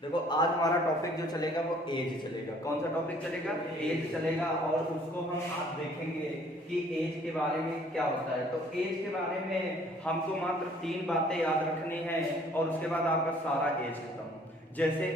देखो आज हमारा टॉपिक जो चलेगा वो एज चलेगा। कौन सा टॉपिक चलेगा? एज चलेगा। और उसको हम आज देखेंगे कि एज के बारे में क्या होता है। तो एज के बारे में हमको मात्र 3 बातें याद रखनी है और उसके बाद आपका सारा एज खत्म। जैसे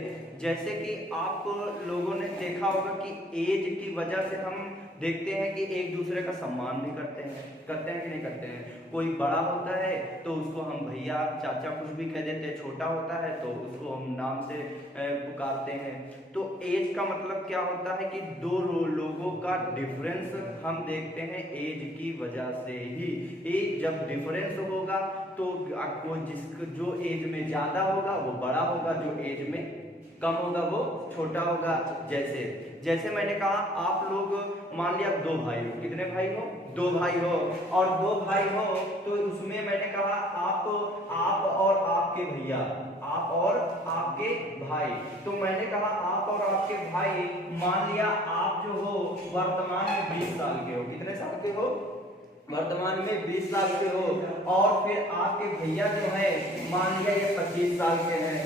जैसे कि आप लोगों ने देखा होगा कि एज की वजह से हम देखते हैं कि एक दूसरे का सम्मान भी करते हैं कि नहीं करते हैं। कोई बड़ा होता है तो उसको हम भैया चाचा कुछ भी कह देते हैं, छोटा होता है तो उसको हम नाम से पुकारते हैं। तो एज का मतलब क्या होता है कि दो लोगों का डिफरेंस हम देखते हैं एज की वजह से ही। एज जब डिफरेंस होगा तो आपको जो एज में ज्यादा होगा वो बड़ा होगा, जो एज में कम होगा वो छोटा होगा। जैसे जैसे मैंने कहा आप लोग मान लिया 2 भाई हो। कितने भाई हो? 2 भाई हो। और 2 भाई हो तो उसमें मैंने कहा आप और आपके भैया, आप और आपके भाई। तो मैंने कहा आप और आपके भाई, मान लिया आप जो हो वर्तमान में 20 साल के हो। कितने साल के हो? वर्तमान में 20 साल के हो। और फिर आपके भैया जो है मान लिया ये 25 साल के हैं।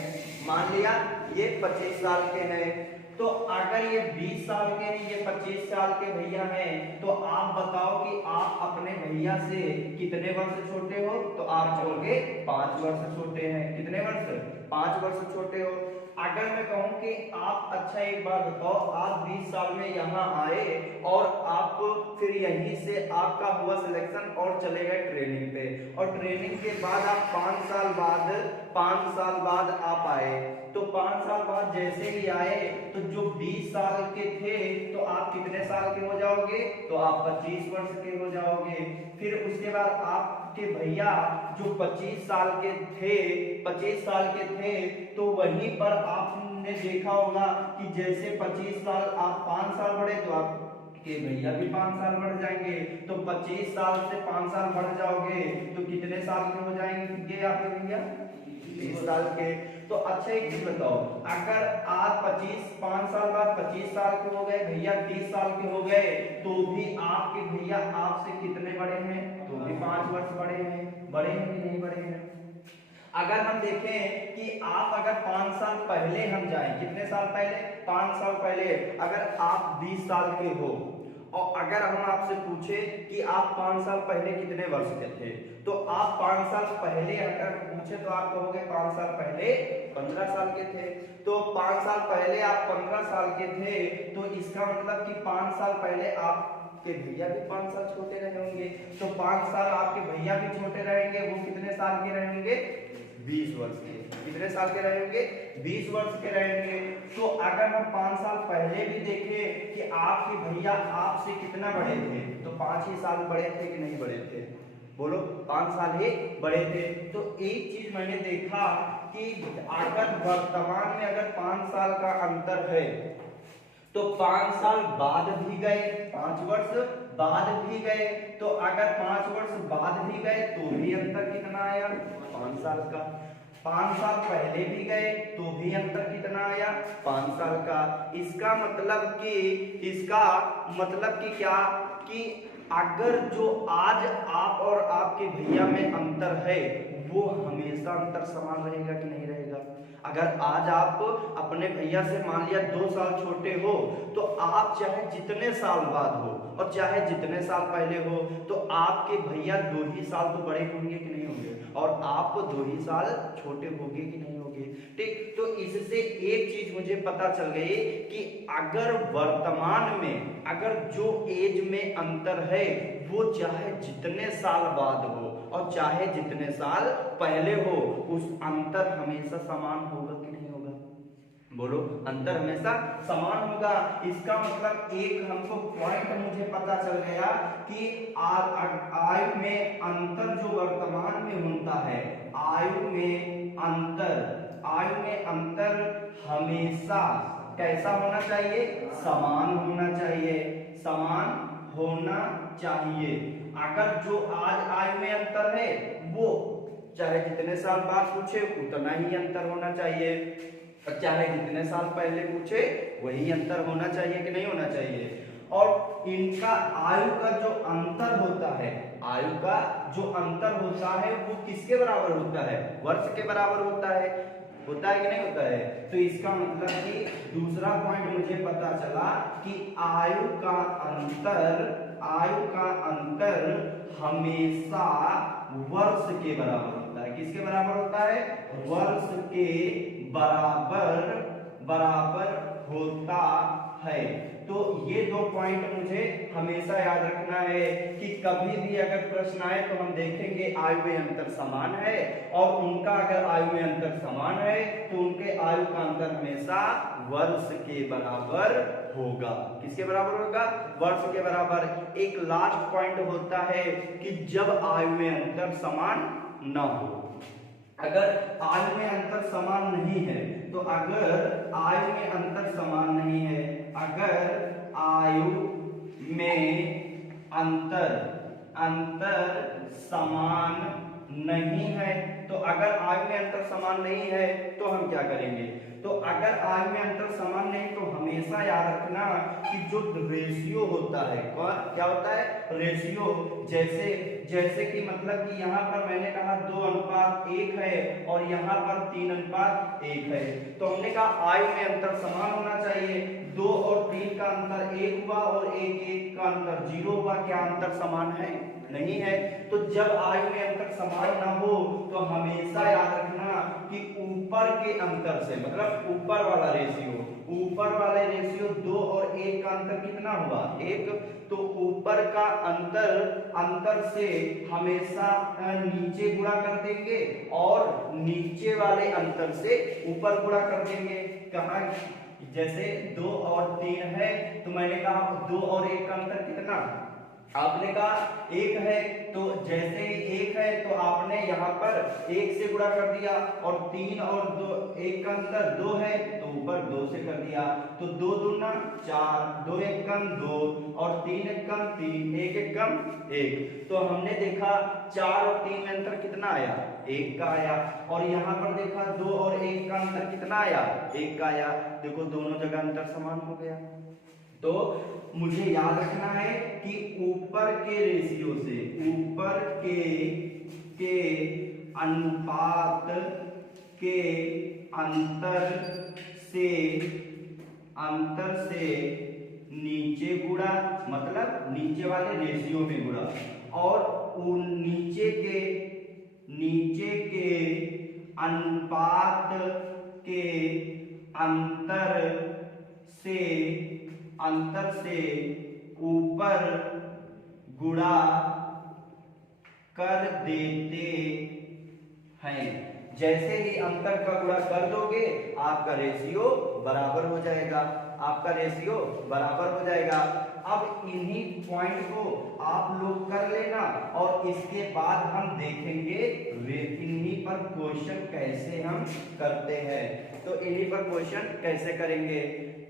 मान लिया ये 25 साल के हैं। तो अगर ये 20 साल के हैं, ये 25 साल के भैया हैं, तो आप बताओ कि आप अपने भैया से कितने वर्ष छोटे हो? तो आप बोलोगे 5 वर्ष छोटे हैं। कितने वर्ष? 5 वर्ष छोटे हो। अगर मैं कहूं कि आप, अच्छा एक बात बताओ, आप 20 साल में यहाँ आए और आप फिर यहीं से आपका हुआ सिलेक्शन और चले गए ट्रेनिंग पे, और ट्रेनिंग के बाद आप 5 साल बाद आप आए। तो 5 साल बाद जैसे ही आए तो जो 20 साल के थे तो आप कितने साल के हो जाओगे? तो आप 25 वर्ष के हो जाओगे। फिर उसके बाद आपके भैया जो 25 साल के थे तो वहीं पर आपने देखा होगा कि जैसे 25 साल आप 5 साल बढ़े तो आपके भैया भी 5 साल बढ़ जाएंगे। तो 25 साल से 5 साल बढ़ जाओगे तो कितने साल के हो जाएंगे आपके भैया? 30 साल के। तो अच्छा एक चीज बताओ, अगर आप 5 साल बाद 25 साल के हो गए, भैया 30 साल के हो गए, तो भी आपके भैया आपसे कितने बड़े हैं? तो भी 5 वर्ष बड़े हैं। बड़े हैं कि नहीं बड़े हैं? अगर हम देखें कि आप अगर 5 साल पहले हम जाएं, कितने साल पहले? 5 साल पहले अगर आप 20 साल के हो और अगर हम आपसे पूछे कि आप 5 साल पहले कितने वर्ष के थे, तो आप 5 साल पहले अगर पूछे तो आप कहोगे 5 साल पहले 15 साल के थे। तो 5 साल पहले आप 15 साल के थे, तो इसका मतलब कि 5 साल पहले आपके भैया भी 5 साल छोटे रहे होंगे। तो 5 साल आपके भैया भी छोटे रहेंगे, वो कितने साल के रहेंगे? 20 वर्ष के। कितने साल के रहेंगे? 20 वर्ष के रहेंगे। तो अगर हम 5 साल पहले भी देखें कि आपके भैया आपसे कितना बड़े थे, तो 5 ही साल बड़े थे कि नहीं बड़े थे? बोलो, 5 साल ही बड़े थे। तो एक चीज मैंने देखा कि अगर वर्तमान में अगर 5 साल का अंतर है तो 5 साल बाद भी गए, 5 वर्ष बाद भी गए, तो अगर 5 वर्ष बाद भी गए तो भी अंतर कितना आया? 5 साल का। 5 साल पहले भी गए तो भी अंतर कितना आया? 5 साल का। इसका मतलब कि क्या कि अगर जो आज आप और आपके भैया में अंतर है वो हमेशा अंतर समान रहेगा कि नहीं रहेगा? अगर आज आप अपने भैया से मान लिया 2 साल छोटे हो, तो आप चाहे जितने साल बाद हो और चाहे जितने साल पहले हो, तो आपके भैया 2 ही साल तो बड़े होंगे कि नहीं होंगे, और आप 2 ही साल छोटे होंगे कि नहीं होंगे। ठीक, तो इससे एक चीज मुझे पता चल गई कि अगर वर्तमान में अगर जो एज में अंतर है वो चाहे जितने साल बाद हो और चाहे जितने साल पहले हो, उस अंतर हमेशा समान होगा कि नहीं होगा? बोलो, अंतर हमेशा समान होगा। इसका मतलब एक हमको पॉइंट मुझे पता चल गया कि आयु में अंतर जो वर्तमान में होता है, आयु में अंतर हमेशा कैसा होना चाहिए? समान होना चाहिए। समान होना चाहिए। अगर जो आज आयु में अंतर है वो चाहे जितने साल बाद पूछे उतना ही अंतर होना चाहिए, और चाहे जितने साल पहले पूछे वही अंतर होना चाहिए कि नहीं होना चाहिए? और इनका आयु का जो अंतर होता है, आयु का जो अंतर होता है वो किसके बराबर होता है? वर्ष के बराबर होता है। होता है कि नहीं होता है? तो इसका मतलब कि दूसरा पॉइंट मुझे पता चला कि आयु का अंतर हमेशा वर्ष के बराबर होता है। किसके बराबर होता है? वर्ष के बराबर होता है। तो ये दो पॉइंट मुझे हमेशा याद रखना है कि कभी भी अगर प्रश्न आए तो हम देखेंगे आयु में अंतर समान है, और उनका अगर आयु में अंतर समान है तो उनके आयु का अंतर हमेशा वर्ष के बराबर होगा। किसके बराबर होगा? वर्ष के बराबर। एक लास्ट पॉइंट होता है कि जब आयु में अंतर समान न हो। अगर आयु में अंतर समान नहीं है तो अगर आयु में अंतर समान नहीं है, अगर आयु में अंतर समान नहीं है, तो अगर आयु में अंतर समान नहीं है तो हम क्या करेंगे? तो अगर आयु में अंतर समान नहीं तो हमेशा याद रखना कि जो रेशियो होता है, क्या होता है? रेशियो। जैसे कि मतलब कि यहाँ पर मैंने कहा 2:1 है और यहाँ पर 3:1 है, तो हमने कहा आयु में अंतर समान होना चाहिए। 2 और 3 का अंतर 1 हुआ और 1 का अंतर 0 हुआ। क्या अंतर समान है? नहीं है। तो जब आयु में अंतर समान ना हो तो हमेशा याद रखना कि ऊपर के अंतर से, मतलब ऊपर वाला रेशियो 2 और 1 का अंतर कितना हुआ? 1। तो ऊपर का अंतर से हमेशा नीचे गुणा कर देंगे और नीचे वाले अंतर से ऊपर गुणा कर देंगे। कहा जैसे 2 और 3 है तो मैंने कहा 2 और 1 का अंतर कितना? आपने कहा 1 है, तो जैसे ही 1 है तो आपने यहाँ पर 1 से गुणा कर दिया, और 3 और 1 का अंतर 2 है तो ऊपर 2 से कर दिया। तो 2 दूना 4, 2 1 कम 2 और 3 1 कम 3, 1 1 कम 1। तो हमने देखा 4 और 3 में अंतर कितना आया? 1 का आया। और यहाँ पर देखा 2 और 1 का अंतर कितना आया? 1 का आया। देखो दोनों जगह अंतर समान हो गया। तो मुझे याद रखना है कि ऊपर के रेशियो से, ऊपर के अनुपात के अंतर से नीचे गुणा, मतलब नीचे वाले रेशियो में गुणा, और नीचे के अनुपात के अंतर से ऊपर गुणा कर देते हैं। जैसे ही अंतर का गुणा कर दोगे आपका रेशियो बराबर हो जाएगा, अब इन्हीं पॉइंट को आप लोग कर लेना और इसके बाद हम देखेंगे इन्हीं पर क्वेश्चन कैसे हम करते हैं। तो इन्हीं पर क्वेश्चन कैसे करेंगे,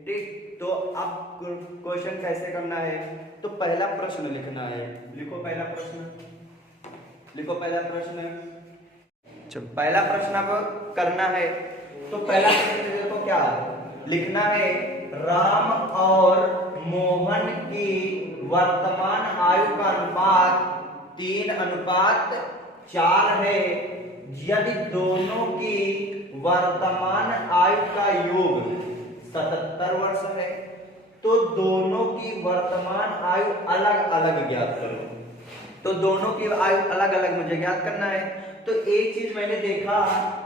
ठीक। तो अब क्वेश्चन कैसे करना है? तो पहला प्रश्न लिखना है। लिखो पहला प्रश्न। चलो पहला प्रश्न अब करना है। तो पहला प्रश्न देखो क्या लिखना है? राम और मोहन की वर्तमान आयु का अनुपात 3:4 है। यदि दोनों की वर्तमान आयु का योग 77 वर्ष है तो दोनों की वर्तमान आयु अलग अलग ज्ञात करो। तो दोनों की आयु अलग अलग मुझे ज्ञात करना है। तो एक चीज मैंने देखा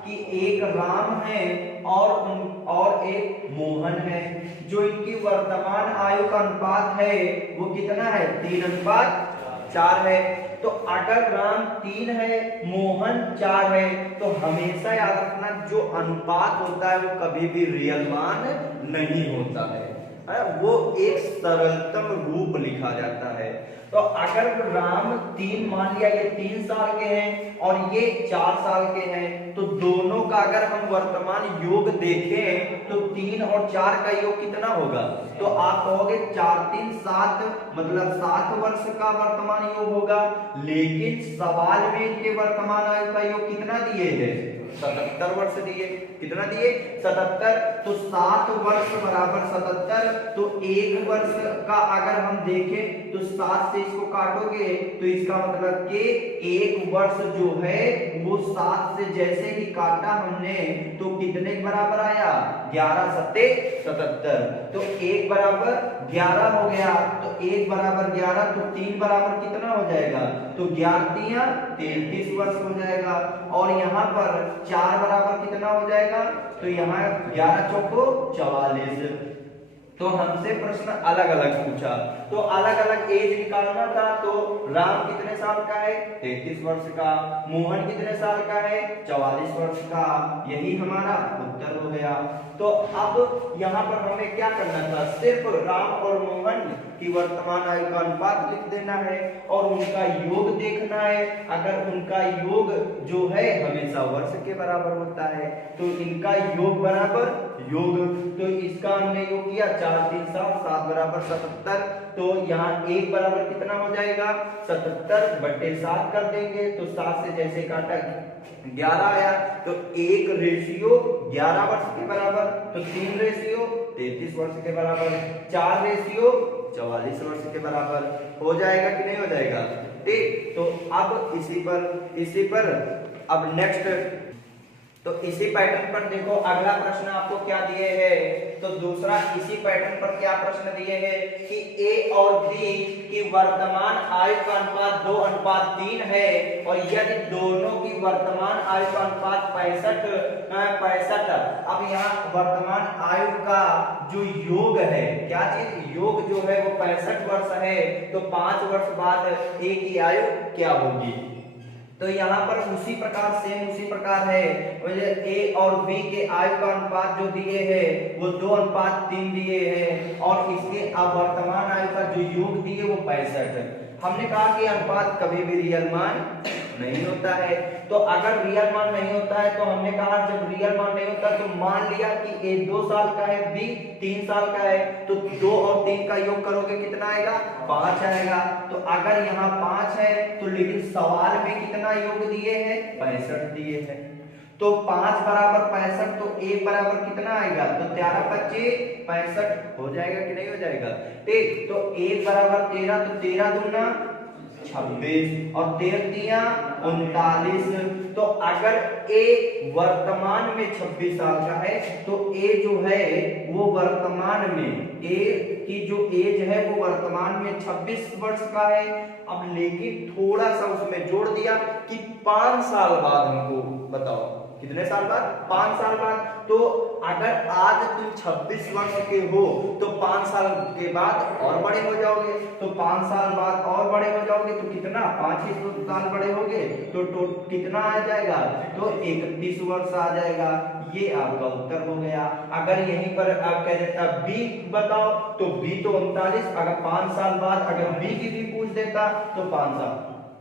कि एक राम है और एक मोहन है, जो इनकी वर्तमान आयु का अनुपात है वो कितना है? 3:4 है। तो अगर राम 3 है मोहन 4 है तो हमेशा याद रखना जो अनुपात होता है वो कभी भी रियल मान नहीं होता है, वो एक सरलतम रूप लिखा जाता है। तो अगर राम 3 मान लिया, ये 3 साल के हैं और ये 4 साल के हैं, तो दोनों का अगर हम वर्तमान योग देखें तो 3 और 4 का योग कितना होगा? तो आप कहोगे 4 3 7, मतलब 7 वर्ष का वर्तमान योग होगा। लेकिन सवाल में इनके वर्तमान आयु का योग कितना दिए है? 77 वर्ष दिए। कितना दिए 77। तो 7 वर्ष बराबर 77। तो 1 वर्ष का अगर हम देखें तो 7 से इसको काटोगे तो इसका मतलब कि 1 वर्ष जो है वो 7 से जैसे ही काटा हमने तो कितने के बराबर आया 11 सत्ते 77। तो 1 बराबर 11 हो गया। तो 1 बराबर 11 तो 3 बराबर कितना हो जाएगा तो 11 33 वर्ष हो जाएगा। और यहाँ पर 4 बराबर कितना हो जाएगा तो यहाँ 11 चौको 44। तो हमसे प्रश्न अलग अलग पूछा तो अलग अलग एज निकालना था। तो राम कितने साल का है 33 वर्ष का, मोहन कितने साल का है 44 वर्ष का, यही हमारा उत्तर हो गया। तो अब यहाँ पर हमें क्या करना था सिर्फ राम और मोहन की वर्तमान आयु का अनुपात लिख देना है और उनका योग देखना है। अगर उनका योग जो है हमेशा वर्ष के बराबर होता है तो इनका योग बराबर योग, तो इसका हमने योग किया 4 3 7 7 बराबर 77। तो यहाँ 1 बराबर कितना हो जाएगा 77/7 कर देंगे तो 7 से जैसे काटा 11 आया। तो 1 रेशियो 11 वर्ष के बराबर, तो 3 रेशियो 33 वर्ष के बराबर, 4 रेशियो 44 वर्ष के बराबर हो जाएगा कि नहीं हो जाएगा। ठीक, तो अब इसी पर अब नेक्स्ट तो इसी पैटर्न पर देखो अगला प्रश्न आपको क्या दिए है। तो दूसरा इसी पैटर्न पर क्या प्रश्न दिए हैं कि A और B की वर्तमान आयु का अनुपात 2:3 है और यदि दोनों की वर्तमान आयु का अनुपात 65। अब यहाँ वर्तमान आयु का जो योग है क्या चीज योग जो है वो 65 वर्ष है। तो 5 वर्ष बाद A की आयु क्या होगी। तो यहाँ पर उसी प्रकार है ए और बी के आयु का अनुपात जो दिए हैं वो 2:3 दिए हैं और इसके वर्तमान आयु का जो योग दिए वो 65 है। हमने कहा कि अनुपात कभी भी रियल मान नहीं होता है। तो अगर रियल मान नहीं होता है तो हमने कहा जब रियल मान नहीं होता तो मान लिया कि ए 2 साल का है बी 3 साल का है तो 2 और 3 का योग करोगे कितना आएगा 5 आएगा। तो अगर यहाँ 5 है तो लेकिन सवाल में कितना योग दिए हैं 65 दिए हैं। तो 5 बराबर 65 तो 1 बराबर कितना आएगा तो 13 25 65 हो जाएगा कि नहीं हो जाएगा। ठीक, तो 1 बराबर 13 तो 13 दूना 26 और 13 तिया 39। तो अगर ए वर्तमान में 26 साल का है तो ए जो है वो वर्तमान में ए की जो एज है वो वर्तमान में 26 वर्ष का है। अब लेकिन थोड़ा सा उसमें जोड़ दिया कि 5 साल बाद हमको बताओ कितने साल बाद 5 साल बाद। तो अगर आज तुम 26 वर्ष के हो तो 5 साल के बाद और बड़े हो जाओगे तो 5 साल बाद और बड़े हो जाओगे तो कितना 5 साल बड़े होगे तो कितना आ जाएगा तो 31 वर्ष आ जाएगा। ये आपका उत्तर हो गया। अगर यहीं पर आप कह देता बी बताओ तो बी तो 39। अगर 5 साल बाद अगर बी की भी पूछ देता तो 5 साल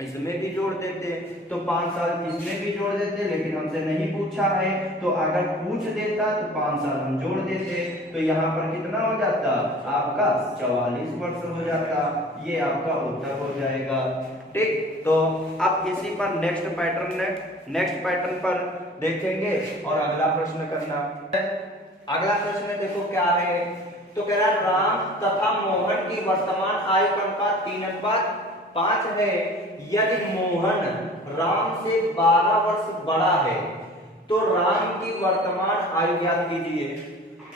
इसमें भी जोड़ देते तो 5 साल इसमें भी जोड़ देते, लेकिन हमसे नहीं पूछा है तो अगर पूछ देता तो 5 साल हम जोड़ देते तो यहाँ पर कितना हो जाता आपका 44 वर्ष हो जाता। ये आपका उत्तर हो जाएगा। ठीक, तो अब इसी पर नेक्स्ट पैटर्न पर देखेंगे और अगला प्रश्न करना। अगला प्रश्न देखो क्या है। तो कह रहा राम तथा मोहन की वर्तमान आयु का अनुपात 3:5 है। यदि मोहन राम से 12 वर्ष बड़ा है तो राम की वर्तमान आयु ज्ञात कीजिए।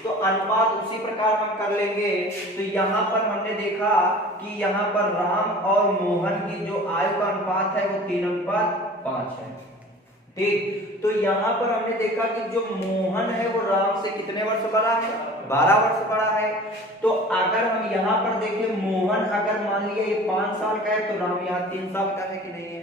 तो अनुपात उसी प्रकार हम कर लेंगे। तो यहाँ पर हमने देखा कि यहाँ पर राम और मोहन की जो आयु का अनुपात है वो 3:5 है। ठीक, तो यहाँ पर हमने देखा कि जो मोहन है वो राम से कितने वर्ष बड़ा है 12 वर्ष बड़ा है। तो अगर हम यहाँ पर देखें मोहन अगर मान लिया ये 5 साल का है तो राम यहाँ 3 साल का है कि नहीं है।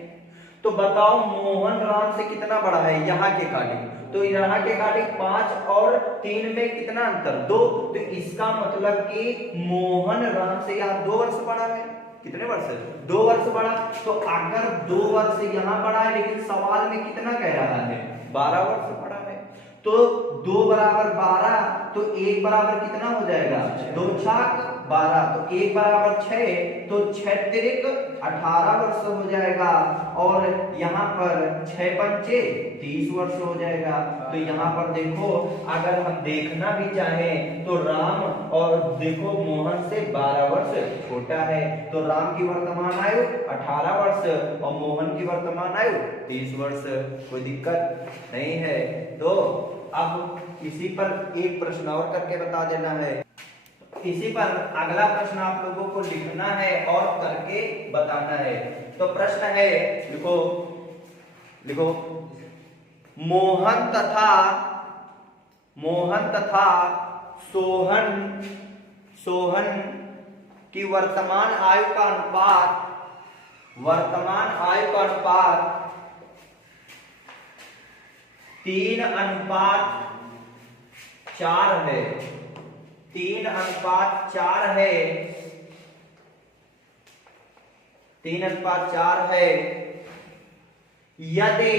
तो बताओ मोहन राम से कितना बड़ा है यहाँ के अकॉर्डिंग। तो यहाँ के अकॉर्डिंग 5 और 3 में कितना अंतर 2। तो इसका मतलब कि मोहन राम से यहाँ 2 वर्ष बड़ा है। कितने वर्ष 2 वर्ष बड़ा। तो अगर 2 वर्ष यहाँ बड़ा है लेकिन सवाल में कितना कह रहा है 12 वर्ष बड़ा है। तो 2 बराबर 12 तो 1 बराबर कितना हो जाएगा 2 छाक 12 तो 1 बराबर 6 तो 6 तिरिक 18 वर्ष हो जाएगा और यहाँ पर 6 पंचे 30 वर्ष हो जाएगा। तो यहाँ पर देखो अगर हम देखना भी चाहें तो राम और देखो मोहन से 12 वर्ष छोटा है, तो राम की वर्तमान आयु 18 वर्ष और मोहन की वर्तमान आयु 30 वर्ष। कोई दिक्कत नहीं है। तो अब इसी पर एक प्रश्न और करके बता देना है। इसी पर अगला प्रश्न आप लोगों को लिखना है और करके बताना है। तो प्रश्न है, लिखो लिखो मोहन तथा सोहन की वर्तमान आयु का अनुपात 3:4 है। 3:4 है। 3:4 है। यदि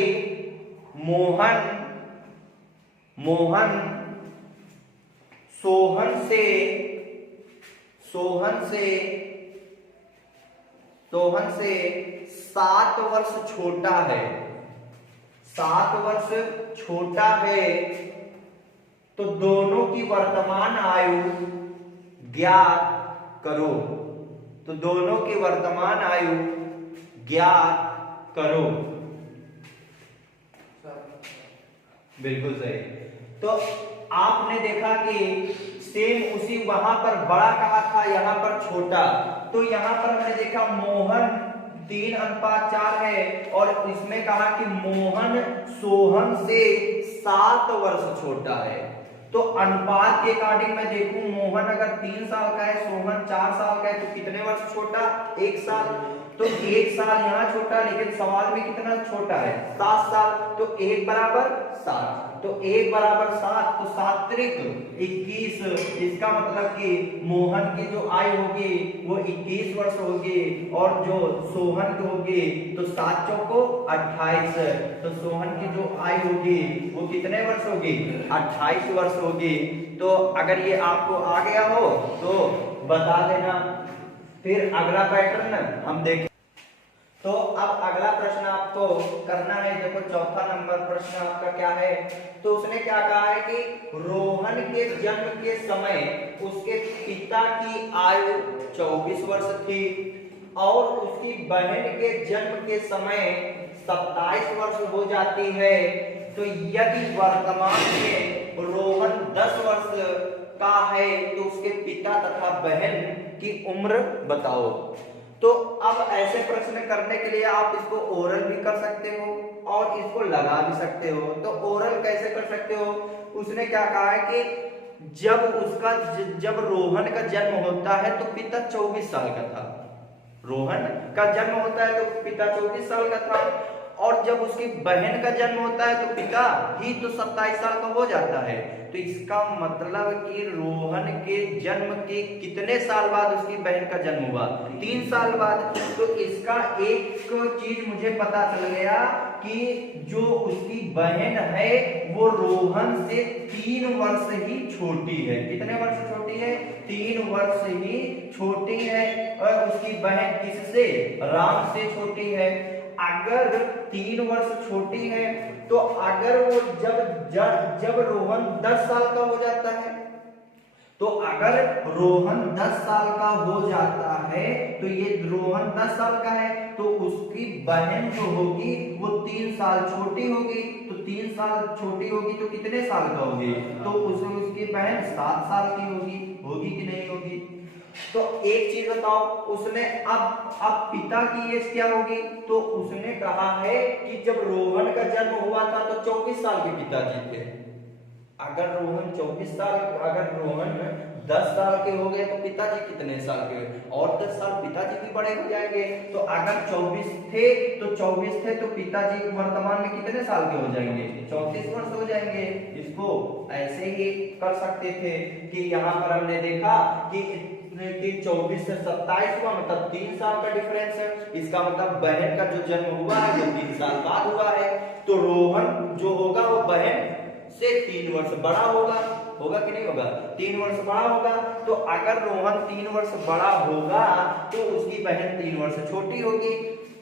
मोहन सोहन से 7 वर्ष छोटा है, 7 वर्ष छोटा है, तो दोनों की वर्तमान आयु ज्ञात करो। तो दोनों की वर्तमान आयु ज्ञात करो। बिल्कुल सही। तो आपने देखा कि सेम उसी वहां पर बड़ा कहा था, यहां पर छोटा। तो यहां पर हमने देखा मोहन 3:4 है और इसमें कहा कि मोहन सोहन से 7 वर्ष छोटा है। तो अनुपात के अकॉर्डिंग मैं देखूं, मोहन अगर 3 साल का है, सोहन 4 साल का है, तो कितने वर्ष छोटा? 1 साल। तो 1 साल यहाँ छोटा, लेकिन सवाल में कितना छोटा है? 7 साल। तो 1 बराबर 7, तो 1 बराबर 7, तो 7 त्रिक 21। इसका मतलब कि मोहन की जो आयु होगी वो 21 वर्ष होगी और जो सोहन की होगी तो 7 चौको 28। तो सोहन की जो आयु होगी वो कितने वर्ष होगी? 28 वर्ष होगी। तो अगर ये आपको आ गया हो तो बता देना। फिर अगला पैटर्न हम देखें। तो अब अगला प्रश्न आपको करना है। देखो चौथा नंबर प्रश्न आपका क्या है? तो उसने क्या कहा है कि रोहन के जन्म के समय उसके पिता की आयु 24 वर्ष थी और उसकी बहन के जन्म के समय 27 वर्ष हो जाती है। तो यदि वर्तमान में रोहन 10 वर्ष का है तो उसके पिता तथा बहन की उम्र बताओ। तो अब ऐसे प्रश्न करने के लिए आप इसको ओरल भी कर सकते हो और इसको लगा भी सकते हो। तो ओरल कैसे कर सकते हो? उसने क्या कहा है कि जब रोहन का जन्म होता है तो पिता 24 साल का था। रोहन का जन्म होता है तो पिता 24 साल का था और जब उसकी बहन का जन्म होता है तो पिता ही तो 27 साल का हो जाता है। तो इसका मतलब कि रोहन के जन्म के कितने साल बाद उसकी बहन का जन्म हुआ? 3 साल बाद। तो इसका एक चीज मुझे पता चल गया कि जो उसकी बहन है वो रोहन से 3 वर्ष ही छोटी है। कितने वर्ष छोटी है? 3 वर्ष ही छोटी है। और उसकी बहन किससे? राम से छोटी है। अगर 3 वर्ष छोटी है तो अगर वो जब रोहन 10 साल का हो जाता है, तो अगर रोहन 10 साल का हो जाता है तो ये रोहन 10 साल का है तो उसकी बहन जो होगी वो 3 साल छोटी होगी। तो 3 साल छोटी होगी तो कितने साल का होगी? तो उसकी बहन 7 साल की होगी कि नहीं होगी? तो एक चीज बताओ, उसने अब पिता की एज क्या होगी? तो उसने कहा है कि जब रोहन का जन्म हुआ था तो 24 साल के पिताजी थे। अगर रोहन 10 साल के हो गए तो पिताजी कितने साल के? और 10 साल पिताजी भी बड़े हो जाएंगे। तो अगर 24 थे तो पिताजी वर्तमान में कितने साल के हो जाएंगे? 34 वर्ष हो जाएंगे। इसको ऐसे ही कर सकते थे कि यहाँ पर हमने देखा कि 24 से 27 हुआ, मतलब 3 साल का डिफरेंस है। इसका मतलब बहन का जो जन्म हुआ है वो 3 साल बाद हुआ है। तो रोहन जो होगा वो बहन से 3 वर्ष बड़ा होगा, होगा कि नहीं होगा? 3 वर्ष बड़ा होगा। तो अगर रोहन 3 वर्ष बड़ा होगा तो उसकी बहन 3 वर्ष छोटी होगी।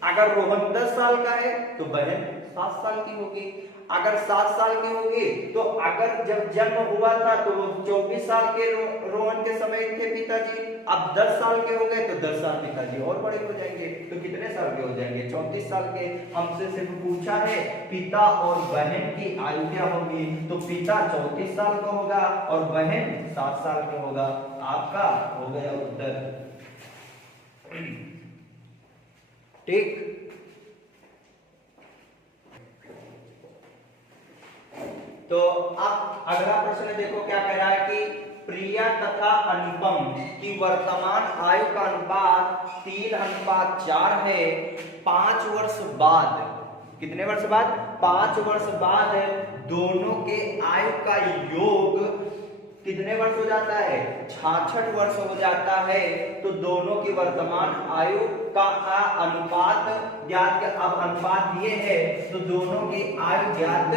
अगर रोहन 10 साल का है तो बहन 7 साल की होगी। अगर 7 साल की होगी तो अगर जब जन्म हुआ था तो वो 24 साल के रोहन के समय थे पिताजी, अब 10 साल के हो गए तो 10 साल पिताजी और बड़े हो जाएंगे। तो कितने साल के हो जाएंगे? 34 साल के। हमसे सिर्फ पूछा है पिता और बहन की आयु क्या होगी, तो पिता 34 साल का होगा और बहन 7 साल का होगा। आपका हो गया उत्तर। ठीक। तो अब अगला प्रश्न देखो क्या कह रहा है कि प्रिया तथा अनुपम की वर्तमान आयु का अनुपात 3:4 है। 5 वर्ष बाद, कितने वर्ष बाद? 5 वर्ष बाद दोनों के आयु का योग कितने वर्ष हो जाता है? 66 वर्ष हो जाता है। तो दोनों की वर्तमान आयु का अनुपात ज्ञात। अब अनुपात दिए है तो दोनों की आयु ज्ञात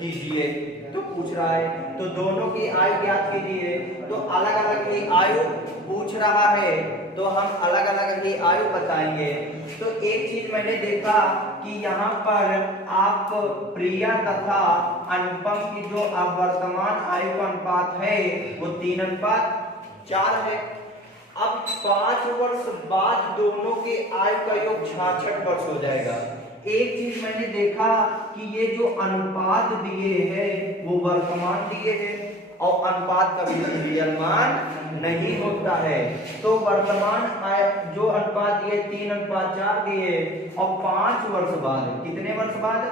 कीजिए। तो पूछ रहा है तो दोनों की आयु ज्ञात कीजिए। तो अलग अलग ही आयु पूछ रहा है तो हम अलग अलग ही आयु बताएंगे। तो एक चीज मैंने देखा कि यहाँ पर आप प्रिया तथा अनुपम की जो वर्तमान आयु का अनुपात है वो 3:4 है। अब 5 वर्ष बाद दोनों के आयु का योग 66 वर्ष हो जाएगा। एक चीज मैंने देखा कि ये जो अनुपात दिए हैं वो वर्तमान दिए हैं और अनुपात कभी रियल मान नहीं होता है। तो वर्तमान जो अनुपात दिए 3:4 दिए और 5 वर्ष बाद, कितने वर्ष बाद?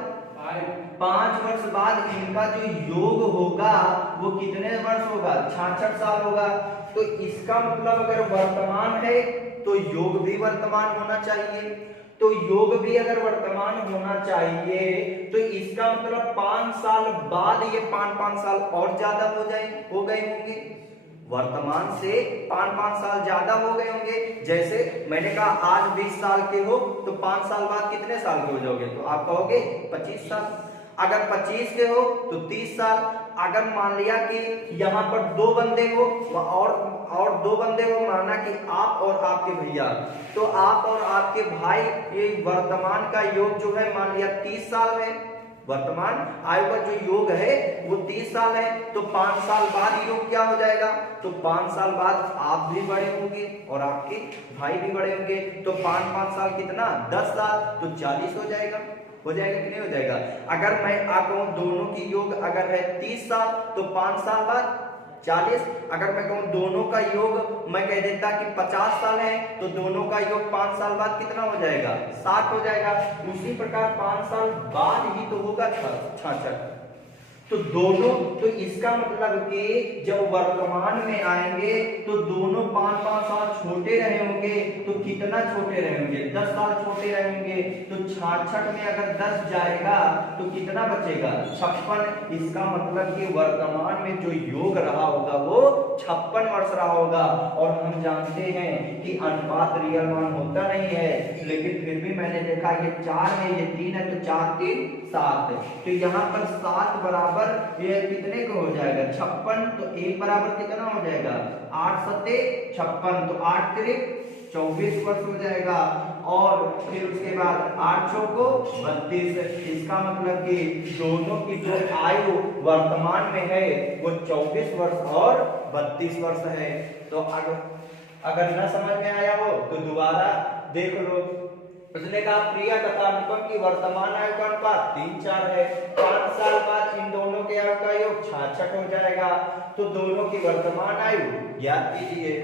5 वर्ष बाद इनका जो योग होगा वो कितने वर्ष होगा? 66 साल होगा। तो इसका मतलब अगर वर्तमान है तो योग भी वर्तमान होना चाहिए। तो योग भी अगर वर्तमान होना चाहिए तो इसका मतलब 5 साल बाद ये 5 साल और ज्यादा हो गए होंगे। वर्तमान से 5 साल ज्यादा हो गए होंगे। जैसे मैंने कहा आज 20 साल के हो तो 5 साल बाद कितने साल के हो जाओगे? तो आप कहोगे 25 साल। अगर 25 के हो तो 30 साल। अगर मान लिया कि यहाँ पर 2 बंदे हो और 2 बंदे हो, माना कि आप और आपके भैया, तो आप और आपके भाई ये वर्तमान का योग जो है मान लिया 30 साल है। वर्तमान आयु का जो योग है वो 30 साल है। तो 5 साल बाद योग क्या हो जाएगा? तो 5 साल बाद आप भी बड़े होंगे और आपके भाई भी बड़े होंगे। तो 5 साल कितना? 10 साल। तो 40 हो जाएगा। हो जाएगा कि नहीं हो जाएगा? अगर मैं आपको दोनों की योग अगर है 30 साल तो 5 साल बाद 40। अगर मैं कहूं दोनों का योग मैं कह देता कि 50 साल है तो दोनों का योग 5 साल बाद कितना हो जाएगा? 60 हो जाएगा। उसी प्रकार 5 साल बाद ही तो होगा 66। तो दोनों, तो इसका मतलब कि जब वर्तमान में आएंगे तो दोनों 5 साल छोटे रहे होंगे। तो कितना छोटे रहे होंगे? 10 साल छोटे रहे होंगे। तो 66 में अगर 10 जाएगा तो कितना बचेगा? 56। इसका मतलब कि वर्तमान में जो योग रहा होगा वो 56 वर्ष रहा होगा। और हम जानते हैं कि अनुपात रियल मान होता नहीं है, लेकिन फिर भी मैंने देखा ये 4 है, ये 3 है, तो 4 3 7। तो यहाँ पर 7 बराबर ये कितने को हो जाएगा? 56। तो 1 बराबर कितना हो जाएगा? 8 7 56। तो 8 3 24 वर्ष हो जाएगा। और फिर उसके बाद 8 चौको 32। इसका मतलब कि दोनों की जो आयु वर्तमान में है वो 24 वर्ष और 32 वर्ष है। तो अगर न समझ में आया हो तो दोबारा देख लो। उसने कहा प्रिया तथा अनुपम की वर्तमान आयु का अनुपात 3:4 है। 5 साल बाद इन दोनों के आयु का योग 66 हो जाएगा। तो दोनों की वर्तमान आयु ज्ञात कीजिए।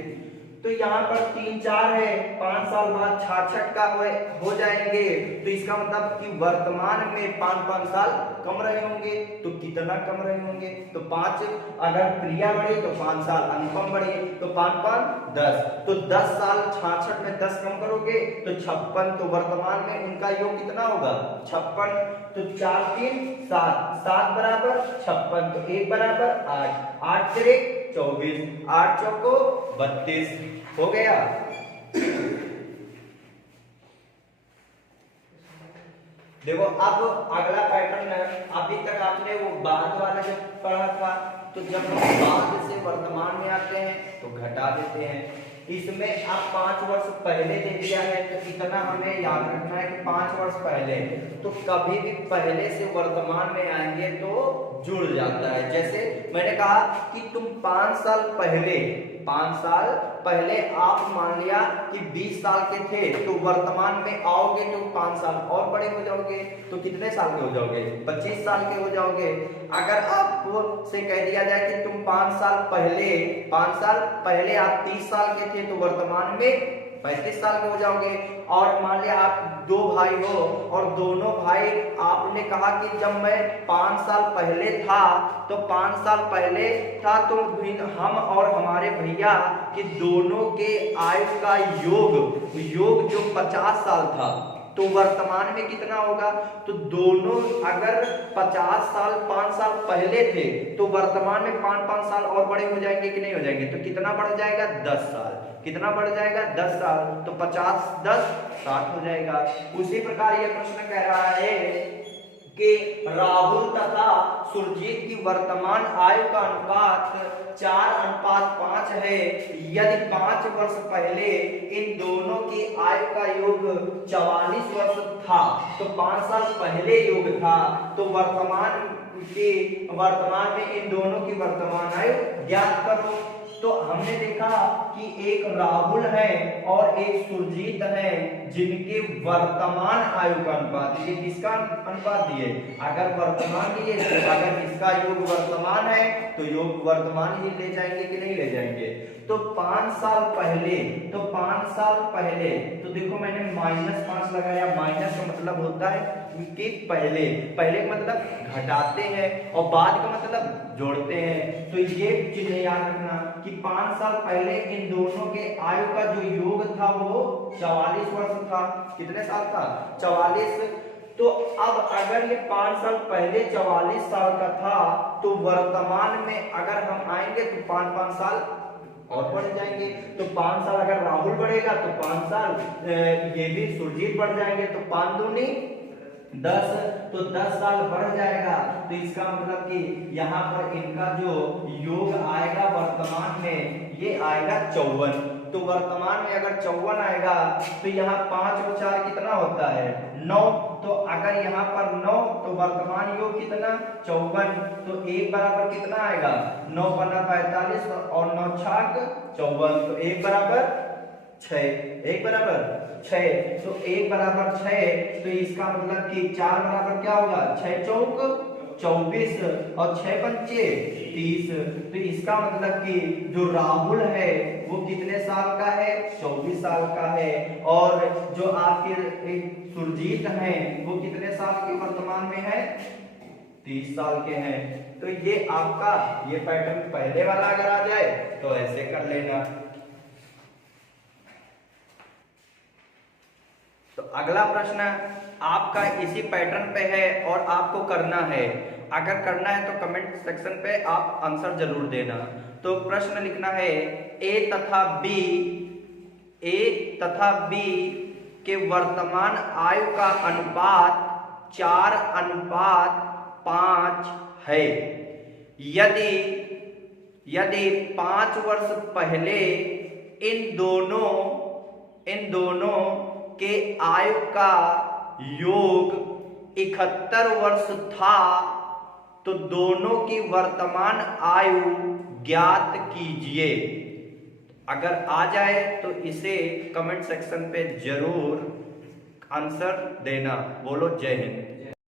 तो यहाँ पर 3:4 है, 5 साल बाद 66 का हो जाएंगे। तो इसका मतलब कि वर्तमान में 5 साल कम रहे होंगे। तो कितना कम रहे होंगे? तो 5, अगर प्रिया बढ़ी तो 5 साल, अनुपम बढ़ी तो 5 10। तो 10 साल 66 में 10 कम करोगे तो 56। तो वर्तमान में उनका योग कितना होगा? 56। तो 4 3 7, 7 बराबर 56। तो 1 बराबर 8, 8 3 24, 8 चौको 32 हो गया। देखो अब अगला पैटर्न है, अभी तक आपने वो बाद वाला जब पढ़ा था, तो जब हम बाद से वर्तमान में आते हैं तो घटा देते हैं। इसमें अब 5 वर्ष पहले दे दिया है, तो इतना हमें याद रखना है कि 5 वर्ष पहले, तो कभी भी पहले से वर्तमान में आएंगे तो जुड़ जाता है। जैसे मैंने कहा कि तुम 5 साल पहले आप मान लिया कि 20 साल के थे, तो वर्तमान में आओगे तो 5 साल और बड़े हो जाओगे, तो कितने साल के हो जाओगे? 25 साल के हो जाओगे। अगर आपको से कह दिया जाए कि तुम 5 साल पहले आप 30 साल के थे, तो वर्तमान में 35 साल के हो जाओगे। और मान लिया आप 2 भाई हो और दोनों भाई, आपने कहा कि जब मैं 5 साल पहले था, तो 5 साल पहले था तो हम और हमारे भैया कि दोनों के आयु का योग जो 50 साल था, तो वर्तमान में कितना होगा? तो दोनों अगर 50 साल 5 साल पहले थे, तो वर्तमान में 5 साल और बड़े हो जाएंगे कि नहीं हो जाएंगे? तो कितना बढ़ जाएगा? 10 साल। कितना बढ़ जाएगा? 10 साल। तो 50 10 60 हो जाएगा। उसी प्रकार यह प्रश्न कह रहा है कि राहुल तथा सुरजीत की वर्तमान आयु का अनुपात 4:5 है। यदि 5 वर्ष पहले इन दोनों की आयु का योग 44 वर्ष था, तो 5 साल पहले योग था, तो वर्तमान में इन दोनों की वर्तमान आयु ज्ञात करो। तो हमने देखा कि एक राहुल है और एक सुरजीत है, जिनके वर्तमान आयु का अनुपात, ये किसका अनुपात दिए? अगर वर्तमान दिए, अगर इसका योग वर्तमान है तो योग वर्तमान ही ले जाएंगे कि नहीं ले जाएंगे? तो 5 साल पहले, तो देखो मैंने -5 लगाया। माइनस का मतलब होता है कि पहले का मतलब घटाते हैं और बाद का मतलब जोड़ते हैं। तो ये चीज याद रखना कि 5 साल पहले इन दोनों के आयु का जो योग था वो 44 वर्ष था। कितने साल था? 44। तो अब अगर ये 5 साल पहले 44 साल का था, तो वर्तमान में अगर हम आएंगे तो 5 साल और बढ़ जाएंगे। तो 5 साल अगर राहुल बढ़ेगा तो 5 साल ये भी सुरजीत बढ़ जाएंगे, तो 5 दूनी 10, तो 10 साल बढ़ जाएगा। तो इसका मतलब कि यहाँ पर इनका जो योग आएगा वर्तमान में, ये आएगा 54। तो वर्तमान में अगर 54 आएगा, तो यहाँ 5 और 4 कितना होता है? 9। तो अगर यहाँ पर 9, तो वर्तमान योग कितना? 54। तो 1 बराबर कितना आएगा? 9 बना 45 और 9 छाक 54, तो 1 बराबर 6। 1 बराबर 6, तो 1 बराबर 6। तो इसका मतलब कि 4 बराबर क्या होगा? 6 चौक 24 और 6 पंचे 30। तो इसका मतलब कि जो राहुल है वो कितने साल का है? 24 साल का है। और जो आपके सुरजीत हैं वो कितने साल के वर्तमान में है? 30 साल के हैं। तो ये आपका ये पैटर्न पहले वाला अगर आ जाए तो ऐसे कर लेना। तो अगला प्रश्न आपका इसी पैटर्न पे है और आपको करना है। अगर करना है तो कमेंट सेक्शन पे आप आंसर जरूर देना। तो प्रश्न लिखना है ए तथा बी के वर्तमान आयु का अनुपात 4:5 है। यदि 5 वर्ष पहले इन दोनों के आयु का योग 71 वर्ष था, तो दोनों की वर्तमान आयु ज्ञात कीजिए। अगर आ जाए तो इसे कमेंट सेक्शन पे जरूर आंसर देना। बोलो जय हिंद।